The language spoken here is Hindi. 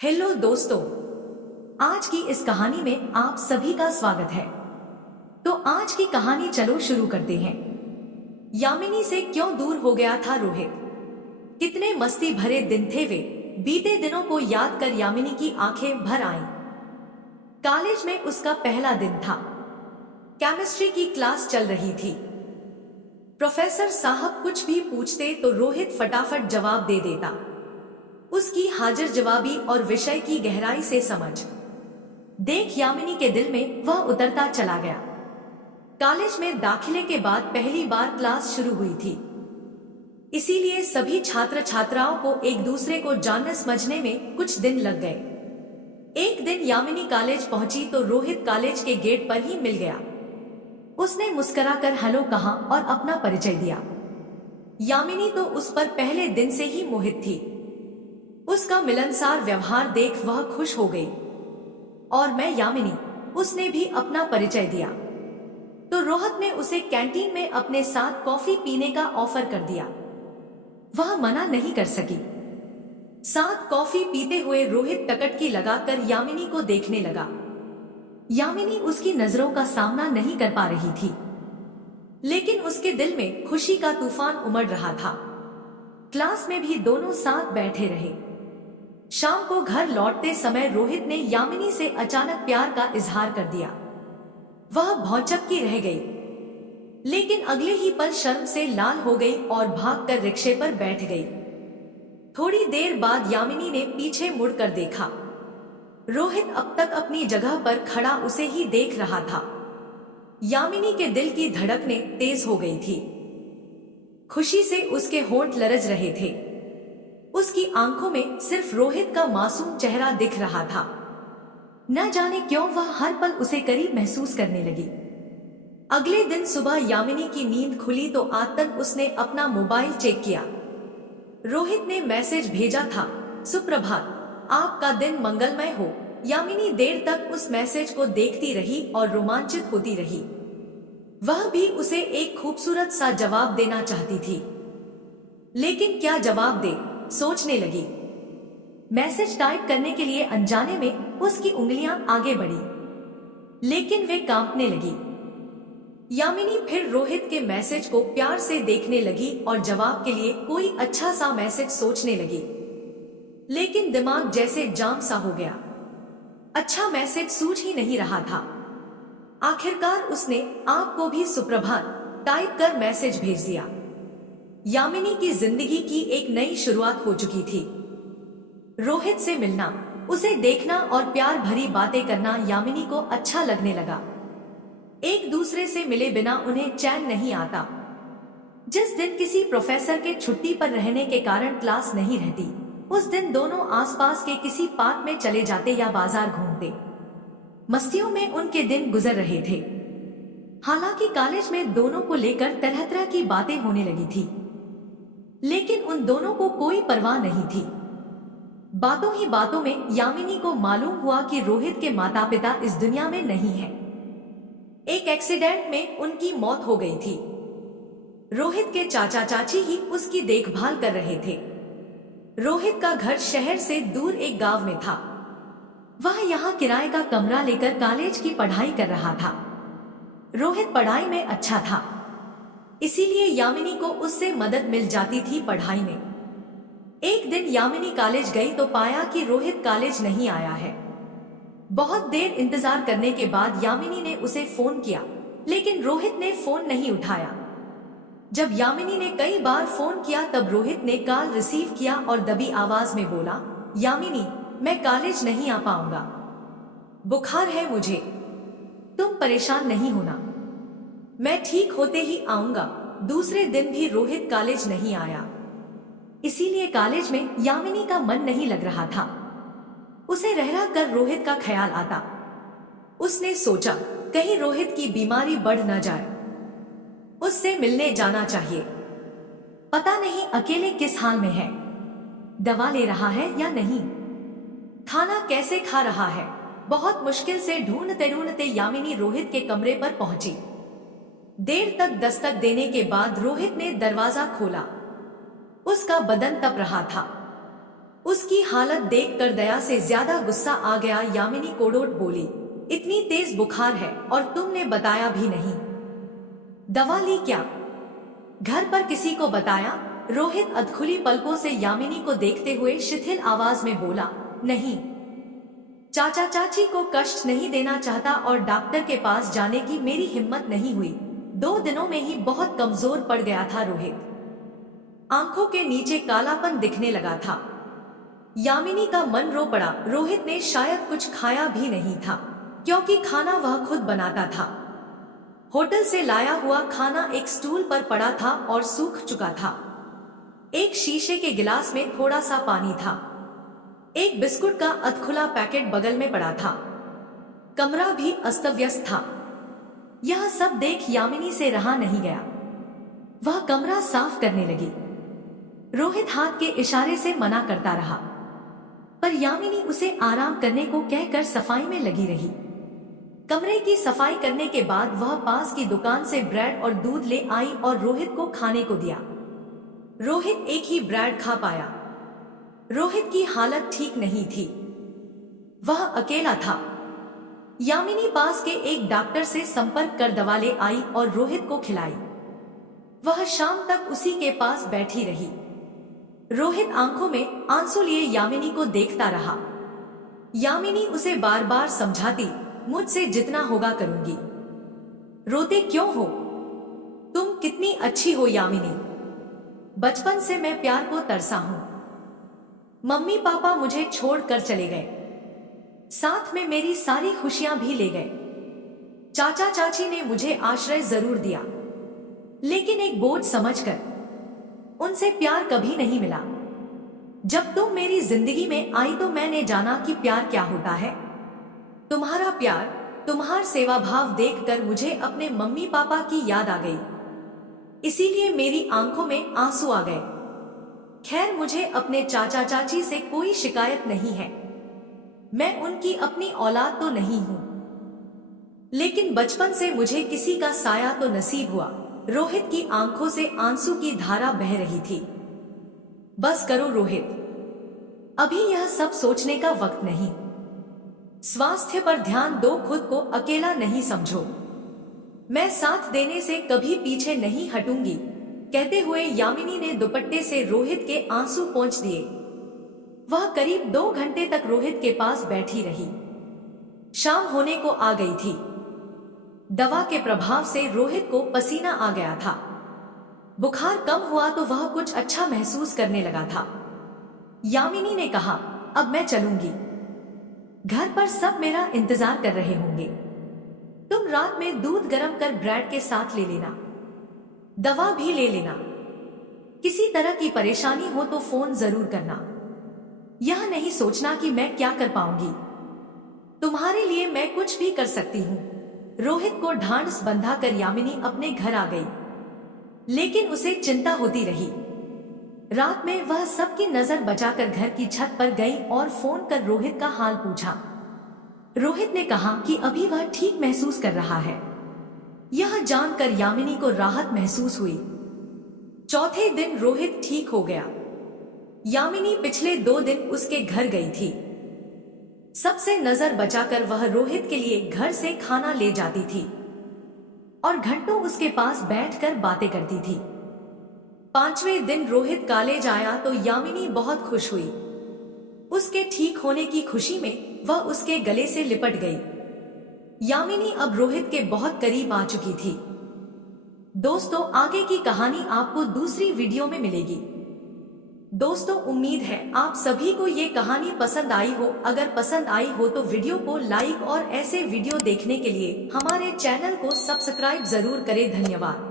हेलो दोस्तों, आज की इस कहानी में आप सभी का स्वागत है। तो आज की कहानी चलो शुरू करते हैं। यामिनी से क्यों दूर हो गया था रोहित? कितने मस्ती भरे दिन थे वे। बीते दिनों को याद कर यामिनी की आंखें भर आईं। कॉलेज में उसका पहला दिन था। केमिस्ट्री की क्लास चल रही थी। प्रोफेसर साहब कुछ भी पूछते तो रोहित फटाफट जवाब दे देता। उसकी हाजिर जवाबी और विषय की गहराई से समझ देख यामिनी के दिल में वह उतरता चला गया। कॉलेज में दाखिले के बाद पहली बार क्लास शुरू हुई थी, इसीलिए सभी छात्र छात्राओं को एक दूसरे को जानने समझने में कुछ दिन लग गए। एक दिन यामिनी कॉलेज पहुंची तो रोहित कॉलेज के गेट पर ही मिल गया। उसने मुस्कुराकर हेलो कहा और अपना परिचय दिया। यामिनी तो उस पर पहले दिन से ही मोहित थी। उसका मिलनसार व्यवहार देख वह खुश हो गई। और मैं यामिनी, उसने भी अपना परिचय दिया। तो रोहित ने उसे कैंटीन में अपने साथ कॉफी पीने का ऑफर कर दिया। वह मना नहीं कर सकी। साथ कॉफी पीते हुए रोहित टकटकी लगाकर यामिनी को देखने लगा। यामिनी उसकी नजरों का सामना नहीं कर पा रही थी, लेकिन उसके दिल में खुशी का तूफान उमड़ रहा था। क्लास में भी दोनों साथ बैठे रहे। शाम को घर लौटते समय रोहित ने यामिनी से अचानक प्यार का इजहार कर दिया। वह भौचक्की रह गई, लेकिन अगले ही पल शर्म से लाल हो गई और भागकर रिक्शे पर बैठ गई। थोड़ी देर बाद यामिनी ने पीछे मुड़कर देखा। रोहित अब तक अपनी जगह पर खड़ा उसे ही देख रहा था। यामिनी के दिल की धड़कनें तेज हो गई थी। खुशी से उसके होंठ लरज रहे थे। उसकी आंखों में सिर्फ रोहित का मासूम चेहरा दिख रहा था। न जाने क्यों वह हर पल उसे करीब महसूस करने लगी। अगले दिन सुबह यामिनी की नींद खुली तो आतंक उसने अपना मोबाइल चेक किया। रोहित ने मैसेज भेजा था, सुप्रभात, आपका दिन मंगलमय हो। यामिनी देर तक उस मैसेज को देखती रही और रोमांचित होती रही। वह भी उसे एक खूबसूरत सा जवाब देना चाहती थी, लेकिन क्या जवाब दे, सोचने लगी। मैसेज टाइप करने के लिए अनजाने में उसकी उंगलियां आगे बढ़ी, लेकिन वे कांपने लगी। यामिनी फिर रोहित के मैसेज को प्यार से देखने लगी और जवाब के लिए कोई अच्छा सा मैसेज सोचने लगी, लेकिन दिमाग जैसे जाम सा हो गया। अच्छा मैसेज सूझ ही नहीं रहा था। आखिरकार उसने आपको भी सुप्रभात टाइप कर मैसेज भेज दिया। यामिनी की जिंदगी की एक नई शुरुआत हो चुकी थी। रोहित से मिलना, उसे देखना और प्यार भरी बातें करना यामिनी को अच्छा लगने लगा। एक दूसरे से मिले बिना उन्हें चैन नहीं आता। जिस दिन किसी प्रोफेसर के छुट्टी पर रहने के कारण क्लास नहीं रहती, उस दिन दोनों आसपास के किसी पार्क में चले जाते या बाजार घूमते। मस्तियों में उनके दिन गुजर रहे थे। हालांकि कॉलेज में दोनों को लेकर तरह तरह की बातें होने लगी थी, लेकिन उन दोनों को कोई परवाह नहीं थी। बातों ही बातों में यामिनी को मालूम हुआ कि रोहित के माता पिता इस दुनिया में नहीं हैं। एक एक्सीडेंट में उनकी मौत हो गई थी। रोहित के चाचा चाची ही उसकी देखभाल कर रहे थे। रोहित का घर शहर से दूर एक गांव में था। वह यहाँ किराए का कमरा लेकर कॉलेज की पढ़ाई कर रहा था। रोहित पढ़ाई में अच्छा था, इसीलिए यामिनी को उससे मदद मिल जाती थी पढ़ाई में। एक दिन यामिनी कॉलेज गई तो पाया कि रोहित कॉलेज नहीं आया है। बहुत देर इंतजार करने के बाद यामिनी ने उसे फोन किया, लेकिन रोहित ने फोन नहीं उठाया। जब यामिनी ने कई बार फोन किया तब रोहित ने कॉल रिसीव किया और दबी आवाज में बोला, यामिनी, मैं कॉलेज नहीं आ पाऊंगा। बुखार है मुझे, तुम परेशान नहीं होना, मैं ठीक होते ही आऊंगा। दूसरे दिन भी रोहित कॉलेज नहीं आया, इसीलिए कॉलेज में यामिनी का मन नहीं लग रहा था। उसे रह रह कर रोहित का ख्याल आता। उसने सोचा, कहीं रोहित की बीमारी बढ़ न जाए, उससे मिलने जाना चाहिए। पता नहीं अकेले किस हाल में है, दवा ले रहा है या नहीं, खाना कैसे खा रहा है। बहुत मुश्किल से ढूंढते ढूंढते यामिनी रोहित के कमरे पर पहुंची। देर तक दस्तक देने के बाद रोहित ने दरवाजा खोला। उसका बदन तप रहा था। उसकी हालत देखकर दया से ज्यादा गुस्सा आ गया। यामिनी कोड़ोट बोली, इतनी तेज बुखार है और तुमने बताया भी नहीं। दवा ली क्या? घर पर किसी को बताया? रोहित अधखुली पलकों से यामिनी को देखते हुए शिथिल आवाज में बोला, नहीं। चाचा चाची को कष्ट नहीं देना चाहता और डॉक्टर के पास जाने की मेरी हिम्मत नहीं हुई। 2 दिनों में ही बहुत कमजोर पड़ गया था रोहित। आंखों के नीचे कालापन दिखने लगा था। यामिनी का मन रो पड़ा। रोहित ने शायद कुछ खाया भी नहीं था, क्योंकि खाना वह खुद बनाता था। होटल से लाया हुआ खाना एक स्टूल पर पड़ा था और सूख चुका था। एक शीशे के गिलास में थोड़ा सा पानी था। एक बिस्कुट का अधखुला पैकेट बगल में पड़ा था। कमरा भी अस्त व्यस्त था। यह सब देख यामिनी से रहा नहीं गया। वह कमरा साफ करने लगी। रोहित हाथ के इशारे से मना करता रहा, पर यामिनी उसे आराम करने को कहकर सफाई में लगी रही। कमरे की सफाई करने के बाद वह पास की दुकान से ब्रेड और दूध ले आई और रोहित को खाने को दिया। रोहित एक ही ब्रेड खा पाया। रोहित की हालत ठीक नहीं थी। वह अकेला था। यामिनी पास के एक डॉक्टर से संपर्क कर दवा ले आई और रोहित को खिलाई। वह शाम तक उसी के पास बैठी रही। रोहित आंखों में आंसू लिए यामिनी को देखता रहा। यामिनी उसे बार बार समझाती, मुझसे जितना होगा करूंगी। रोते क्यों हो? तुम कितनी अच्छी हो यामिनी। बचपन से मैं प्यार को तरसा हूं। मम्मी पापा मुझे छोड़कर चले गए, साथ में मेरी सारी खुशियां भी ले गए। चाचा चाची ने मुझे आश्रय जरूर दिया, लेकिन एक बोझ समझकर। उनसे प्यार कभी नहीं मिला। जब तुम मेरी जिंदगी में आई तो मैंने जाना कि प्यार क्या होता है। तुम्हारा प्यार, तुम्हारा सेवा भाव देखकर मुझे अपने मम्मी पापा की याद आ गई। इसीलिए मेरी आंखों में आंसू आ गए। खैर, मुझे अपने चाचा चाची से कोई शिकायत नहीं है। मैं उनकी अपनी औलाद तो नहीं हूं, लेकिन बचपन से मुझे किसी का साया तो नसीब हुआ। रोहित की आंखों से आंसू की धारा बह रही थी। बस करो रोहित, अभी यह सब सोचने का वक्त नहीं। स्वास्थ्य पर ध्यान दो, खुद को अकेला नहीं समझो। मैं साथ देने से कभी पीछे नहीं हटूंगी। कहते हुए यामिनी ने दुपट्टे से रोहित के आंसू पोंछ दिए। वह करीब 2 घंटे तक रोहित के पास बैठी रही। शाम होने को आ गई थी। दवा के प्रभाव से रोहित को पसीना आ गया था। बुखार कम हुआ तो वह कुछ अच्छा महसूस करने लगा था। यामिनी ने कहा, अब मैं चलूंगी। घर पर सब मेरा इंतजार कर रहे होंगे। तुम रात में दूध गर्म कर ब्रेड के साथ ले लेना। दवा भी ले लेना। किसी तरह की परेशानी हो तो फोन जरूर करना। यह नहीं सोचना कि मैं क्या कर पाऊंगी। तुम्हारे लिए मैं कुछ भी कर सकती हूँ। रोहित को ढांढस बंधाकर यामिनी अपने घर आ गई, लेकिन उसे चिंता होती रही। रात में वह सबकी नजर बचाकर घर की छत पर गई और फोन कर रोहित का हाल पूछा। रोहित ने कहा कि अभी वह ठीक महसूस कर रहा है। यह जानकर यामिनी को राहत महसूस हुई। चौथे दिन रोहित ठीक हो गया। यामिनी पिछले 2 दिन उसके घर गई थी। सबसे नजर बचाकर वह रोहित के लिए घर से खाना ले जाती थी और घंटों उसके पास बैठकर बातें करती थी। 5वें दिन रोहित कॉलेज आया तो यामिनी बहुत खुश हुई। उसके ठीक होने की खुशी में वह उसके गले से लिपट गई। यामिनी अब रोहित के बहुत करीब आ चुकी थी। दोस्तों, आगे की कहानी आपको दूसरी वीडियो में मिलेगी। दोस्तों, उम्मीद है आप सभी को ये कहानी पसंद आई हो। अगर पसंद आई हो तो वीडियो को लाइक और ऐसे वीडियो देखने के लिए हमारे चैनल को सब्सक्राइब जरूर करें। धन्यवाद।